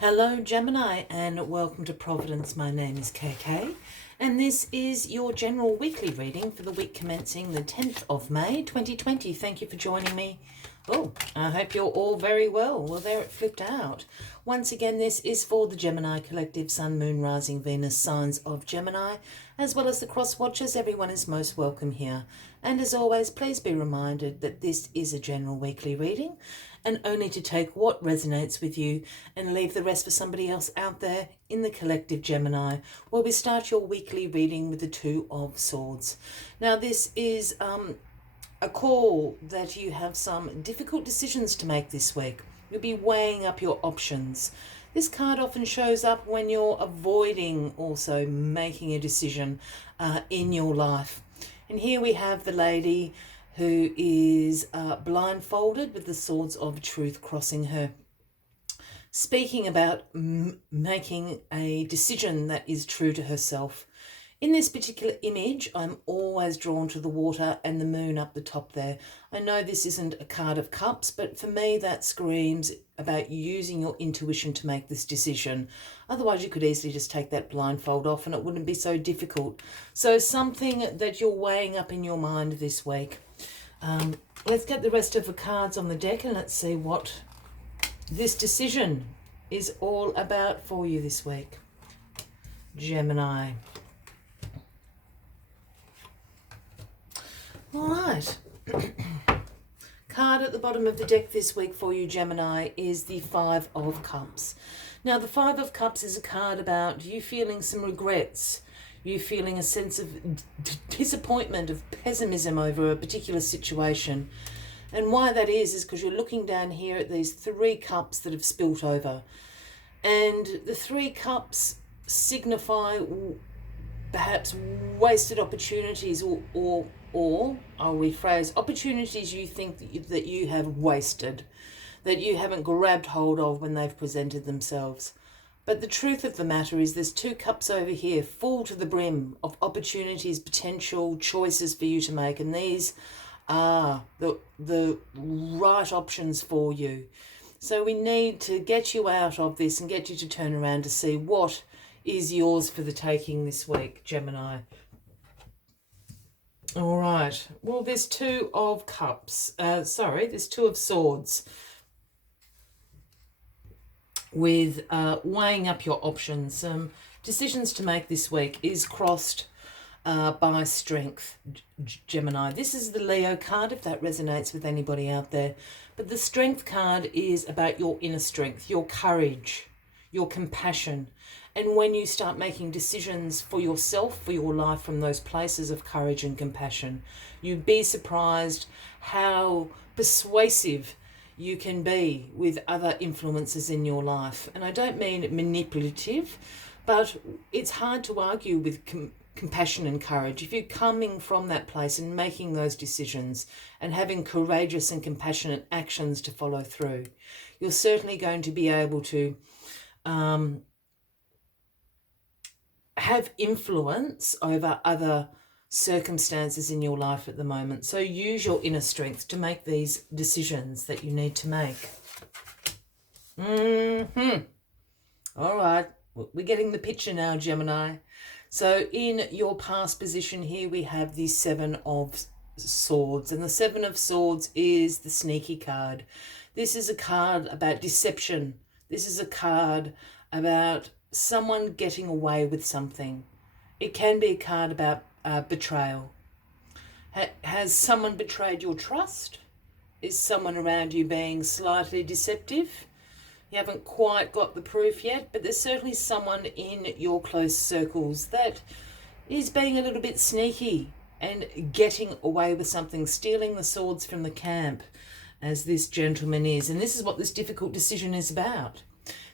Hello Gemini and welcome to Providence. My name is KK and this is your general weekly reading for the week commencing the 10th of May 2020. Thank you for joining me. Oh, I hope you're all very well. Well, there it flipped out. Once again, this is for the Gemini Collective, Sun, Moon, Rising, Venus, signs of Gemini, as well as the cross watchers. Everyone is most welcome here. And as always, please be reminded that this is a general weekly reading and only to take what resonates with you and leave the rest for somebody else out there in the collective Gemini, where we start your weekly reading with the Two of Swords. Now, this is a call that you have some difficult decisions to make this week. You'll be weighing up your options. This card often shows up when you're avoiding also making a decision in your life. And here we have the lady who is blindfolded with the swords of truth crossing her, speaking about making a decision that is true to herself. In this particular image, I'm always drawn to the water and the moon up the top there. I know this isn't a card of cups, but for me that screams about using your intuition to make this decision. Otherwise, you could easily just take that blindfold off and it wouldn't be so difficult. So something that you're weighing up in your mind this week. Let's get the rest of the cards on the deck and let's see what this decision is all about for you this week. Gemini. All right. Card at the bottom of the deck this week for you, Gemini, is the Five of Cups. Now, the Five of Cups is a card about you feeling some regrets, you feeling a sense of disappointment, of pessimism over a particular situation. And why that is because you're looking down here at these three cups that have spilt over. And the three cups signify perhaps wasted opportunities or I'll rephrase, opportunities you think that you have wasted, that you haven't grabbed hold of when they've presented themselves. But the truth of the matter is there's two cups over here full to the brim of opportunities, potential choices for you to make, and these are the right options for you. So we need to get you out of this and get you to turn around to see what is yours for the taking this week, Gemini. All right. Well, there's Two of Cups. There's Two of Swords. With weighing up your options. Decisions to make this week is crossed by strength, Gemini. This is the Leo card, if that resonates with anybody out there. But the strength card is about your inner strength, your courage, your compassion. And when you start making decisions for yourself, for your life, from those places of courage and compassion, you'd be surprised how persuasive you can be with other influences in your life. And I don't mean manipulative, but it's hard to argue with compassion and courage. If you're coming from that place and making those decisions and having courageous and compassionate actions to follow through, you're certainly going to be able to have influence over other circumstances in your life at the moment. So use your inner strength to make these decisions that you need to make. All right, we're getting the picture now, Gemini. So in your past position here, we have the Seven of Swords, and the Seven of Swords is the sneaky card. This is a card about deception. This is a card about someone getting away with something. It can be a card about betrayal. Has someone betrayed your trust? Is someone around you being slightly deceptive? You haven't quite got the proof yet, but there's certainly someone in your close circles that is being a little bit sneaky and getting away with something, stealing the swords from the camp, as this gentleman is. And this is what this difficult decision is about.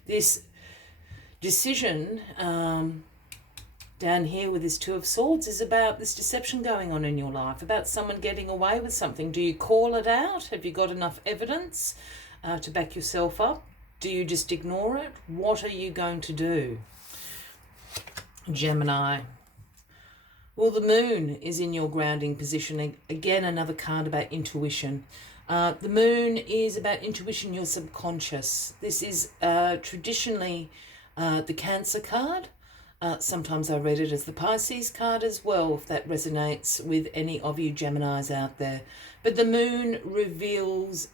This decision down here with this Two of Swords is about this deception going on in your life, about someone getting away with something. Do you call it out? Have you got enough evidence to back yourself up? Do you just ignore it? What are you going to do, Gemini? Well, the moon is in your grounding position. Again, another card about intuition. The moon is about intuition, your subconscious. This is traditionally the Cancer card. Sometimes I read it as the Pisces card as well, if that resonates with any of you Geminis out there. But the moon reveals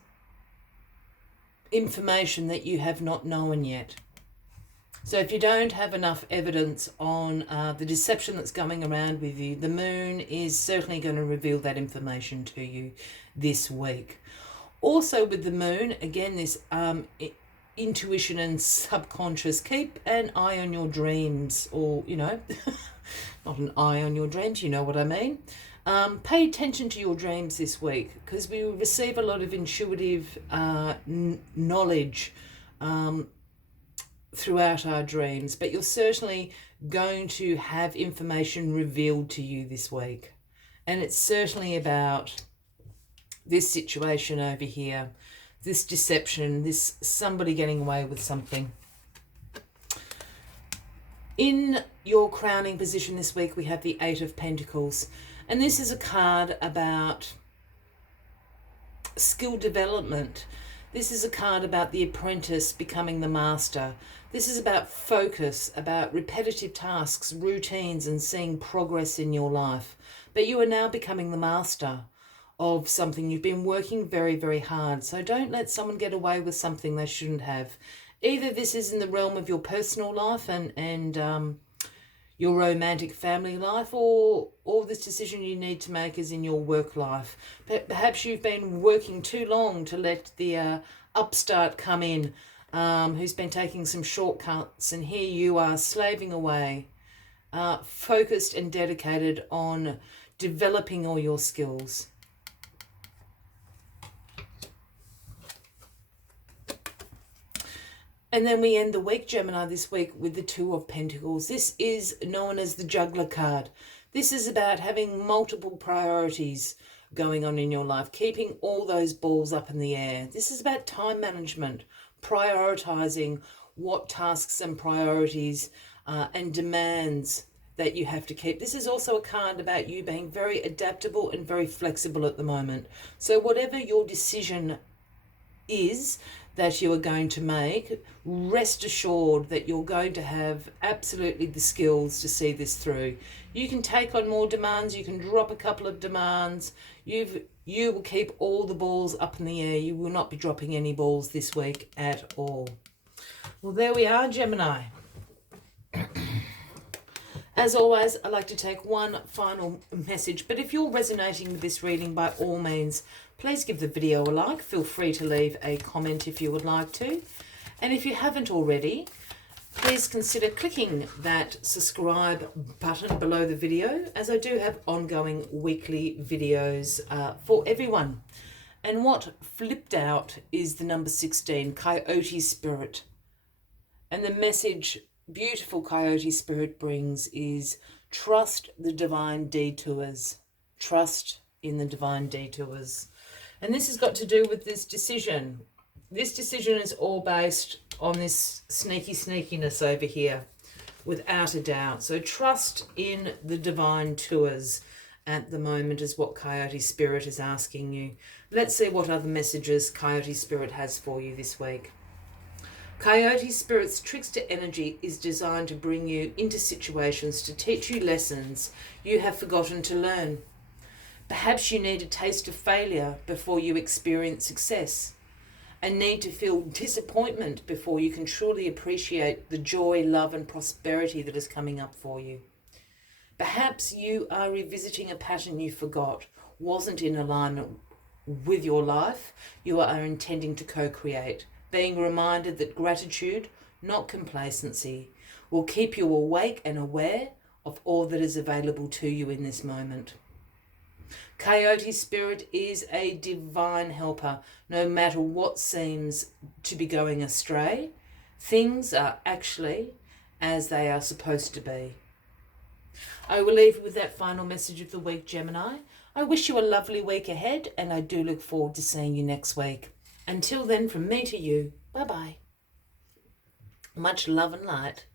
information that you have not known yet. So if you don't have enough evidence on the deception that's going around with you, the moon is certainly going to reveal that information to you this week. Also with the moon, again, this intuition and subconscious, keep an eye on your dreams, or, you know, not an eye on your dreams, you know what I mean. Pay attention to your dreams this week, because we receive a lot of intuitive knowledge throughout our dreams, but you're certainly going to have information revealed to you this week. And it's certainly about this situation over here, this deception, this somebody getting away with something. In your crowning position this week, we have the Eight of Pentacles. And this is a card about skill development. This is a card about the apprentice becoming the master. This is about focus, about repetitive tasks, routines, and seeing progress in your life. But you are now becoming the master of something. You've been working very, very hard. So don't let someone get away with something they shouldn't have. Either this is in the realm of your personal life and your romantic family life, or this decision you need to make is in your work life. But perhaps you've been working too long to let the upstart come in, who's been taking some shortcuts, and here you are slaving away, focused and dedicated on developing all your skills. And then we end the week, Gemini, this week with the Two of Pentacles. This is known as the Juggler card. This is about having multiple priorities going on in your life, keeping all those balls up in the air. This is about time management, prioritizing what tasks and priorities and demands that you have to keep. This is also a card about you being very adaptable and very flexible at the moment. So whatever your decision is that you are going to make, rest assured that you're going to have absolutely the skills to see this through. You can take on more demands, you can drop a couple of demands, you will keep all the balls up in the air. You will not be dropping any balls this week at all. Well, there we are, Gemini. As always, I like to take one final message, but if you're resonating with this reading, by all means, please give the video a like. Feel free to leave a comment if you would like to. And if you haven't already, please consider clicking that subscribe button below the video, as I do have ongoing weekly videos for everyone. And what flipped out is the number 16, Coyote Spirit. And the message beautiful Coyote Spirit brings is trust the divine detours. Trust in the divine detours. And this has got to do with this decision. This decision is all based on this sneakiness over here, without a doubt. So trust in the divine tours at the moment is what Coyote Spirit is asking you. Let's see what other messages Coyote Spirit has for you this week. Coyote Spirit's trickster energy is designed to bring you into situations to teach you lessons you have forgotten to learn. Perhaps you need a taste of failure before you experience success, and need to feel disappointment before you can truly appreciate the joy, love, and prosperity that is coming up for you. Perhaps you are revisiting a pattern you forgot wasn't in alignment with your life you are intending to co-create. Being reminded that gratitude, not complacency, will keep you awake and aware of all that is available to you in this moment. Coyote Spirit is a divine helper. No matter what seems to be going astray, things are actually as they are supposed to be. I will leave you with that final message of the week, Gemini. I wish you a lovely week ahead, and I do look forward to seeing you next week. Until then, from me to you, bye-bye. Much love and light.